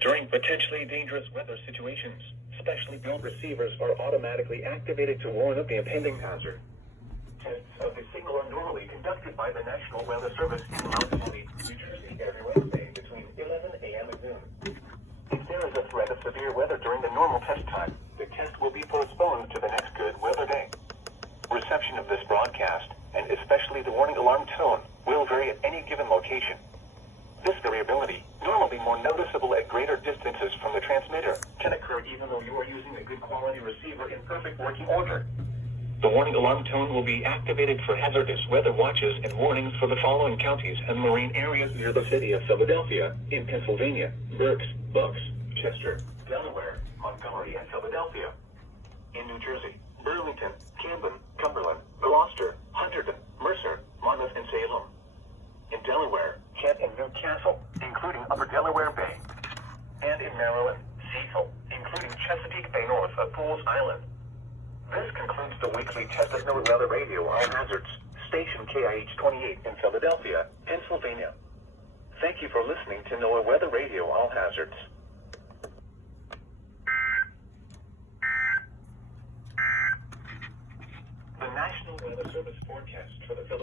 During potentially dangerous weather situations, specially built receivers are automatically activated to warn of the impending hazard. Tests of the signal are normally conducted by the National Weather Service in Mount Holly, New Jersey, every Wednesday between 11 a.m. and noon. If there is a threat of severe weather during the normal test time, the test will be postponed to the next good weather day. Reception of this broadcast, and especially the warning alarm tone, will vary at any given location. This variability, normally more noticeable at greater distances from the transmitter, can occur even though you are using a good quality receiver in perfect working order. The warning alarm tone will be activated for hazardous weather watches and warnings for the following counties and marine areas near the city of Philadelphia, in Pennsylvania, Berks, Bucks, Chester, Delaware, Montgomery, and Philadelphia. In New Jersey, Burlington, Camden, Cumberland, Gloucester, Hunterdon, Mercer, Monmouth, and Salem. In Delaware, Kent and Newcastle, including Upper Delaware Bay. And in Maryland, Cecil, including Chesapeake Bay north of Pools Island. This concludes the weekly test of NOAA Weather Radio All Hazards, station KIH 28 in Philadelphia, Pennsylvania. Thank you for listening to NOAA Weather Radio All Hazards. The National Weather Service forecast for the Philadelphia